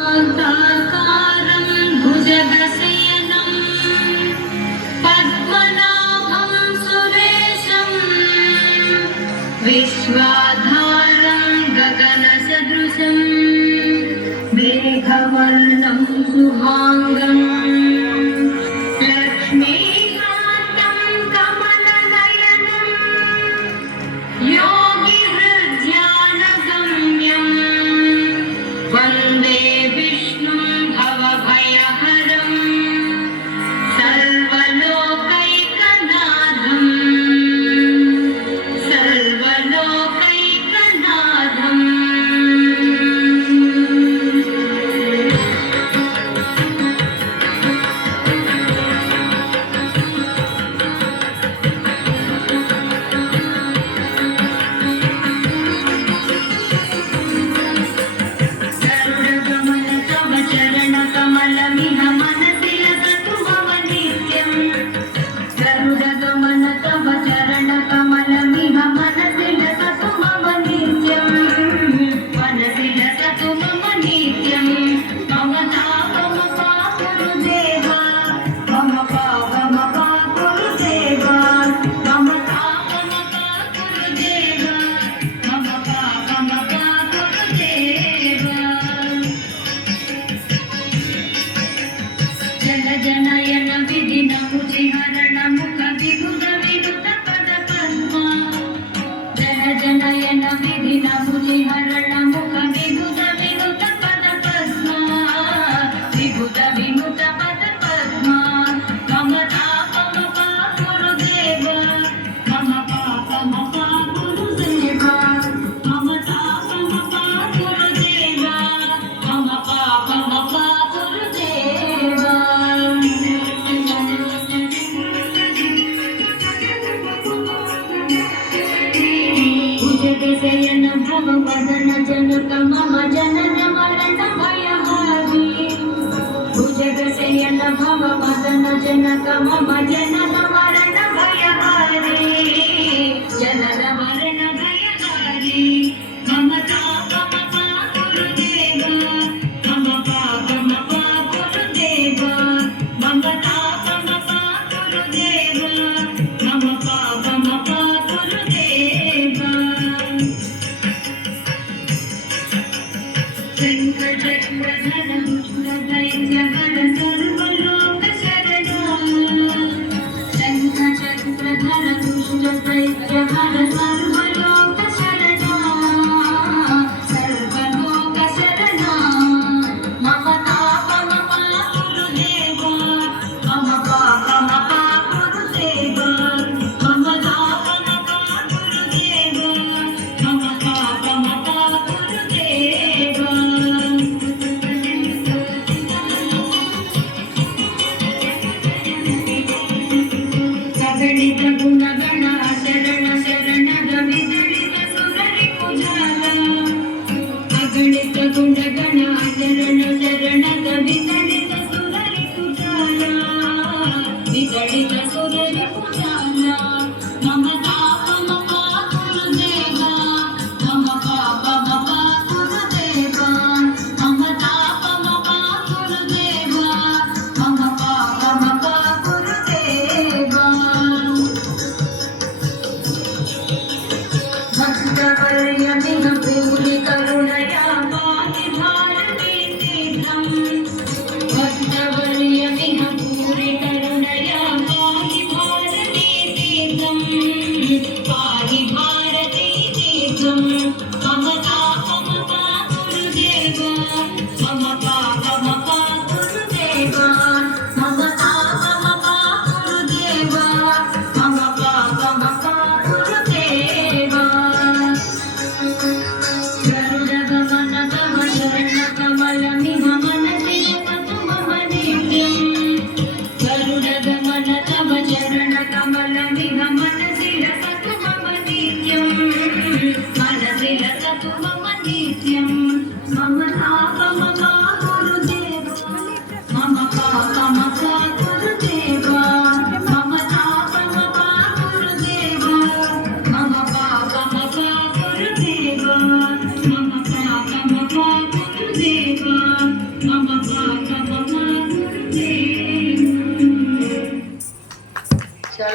शान्ताकारं भुजगशयनं पद्मनाभं सुरेशं विश्वाधारं गगनसदृशं मेघवर्णं शुभाङ्गं लक्ष्मीकान्तं कमलनयनं योगिहृद्यानगम्यं वन्दे विष्णुं भवभयहरं सर्वलोकैकनाथं सर्वलोकैकनाथम्। चरणकमलमिह मनसि लसतु मम नित्यं गरुडगमन तव चरणकमलमिह मनसि लसतु मम नित्यं मनसि लसतु मम नित्यं मम तापमपा गुरुदेव मम पापमपा गुरुदेव मम तापमपा गुरुदेव मम पापमपा गुरुदेव। जन जनयन विधिन मुचिहरण मुख विबुध विनुत पद पद्मा जन जनयन विधिन मुचिहरण मुख विबुध विनुत पद पद्मा विबुध विनुत पद पद्मा मम तापमपा गुरुदेव मम पापमपा गुरुदेव मम तापमपा गुरुदेव मम पापमपा गुरुदेव। भुजगशयन भववदन जनक मम जनन मरण भयहारी भुजगशयन भववदन जनक मम जनन मरण भयहारी जनन मरण भयहारी मम तापमपा गुरुदेव मम पापमपा गुरुदेव मम तापमपा गुरुदेव मम पापमपा गुरुदेव। शङ्खचक्रधर दुष्टदैत्यहर सर्वलोकशरणा शङ्खचक्रधर दुष्टदैत्यहर सर्वलोकशरणा सर्वलोकशरणा मम तापमपा गुरुदेव मम पापमपा गुरुदेव मम तापमपा गुरुदेव मम पापमपा गुरुदेव। गणित गुणगण शरण शरण मा